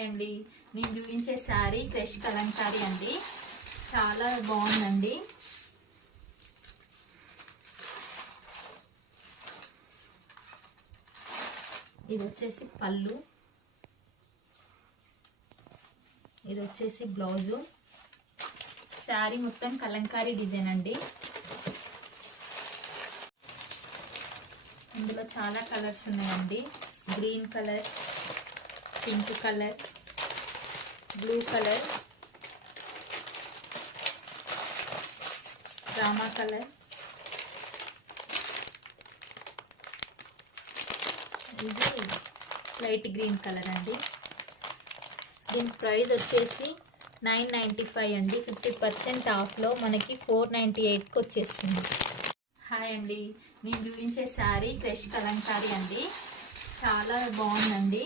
Hi అండి, నేను చూపించే శారీ క్రష్ కలంకారీ అండి. చాలా బాగుందండి. ఇది వచ్చేసి పళ్ళు, ఇది వచ్చేసి బ్లౌజు. శారీ మొత్తం కలంకారీ డిజైన్ అండి. ఇందులో చాలా కలర్స్ ఉన్నాయండి. Green colour, pink colour, blue colour, Rama colour, ఇది లైట్ గ్రీన్ కలర్ అండి. దీని ప్రైస్ వచ్చేసి 995 అండి. 50% ఆఫ్లో మనకి 498కి వచ్చేసింది. హాయ్ అండి, నేను చూపించే శారీ క్రష్ కలంకారీ అండి. చాలా బాగుందండి.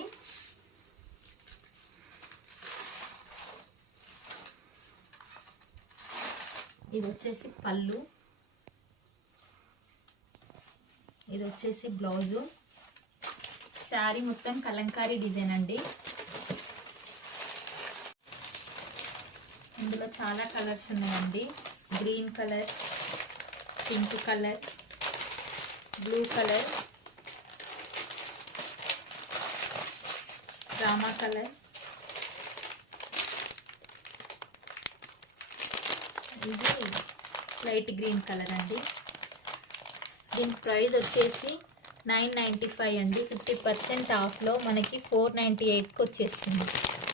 ఇది వచ్చేసి పళ్ళు, ఇది వచ్చేసి బ్లౌజు. శారీ మొత్తం కలంకారీ డిజైన్ అండి. ఇందులో చాలా కలర్స్ ఉన్నాయండి. Green colour, pink colour, blue colour, Rama colour, ఇది లైట్ గ్రీన్ కలర్ అండి. దీని ప్రైస్ వచ్చేసి 995 అండి. 50% ఆఫ్లో మనకి 498కి వచ్చేసింది.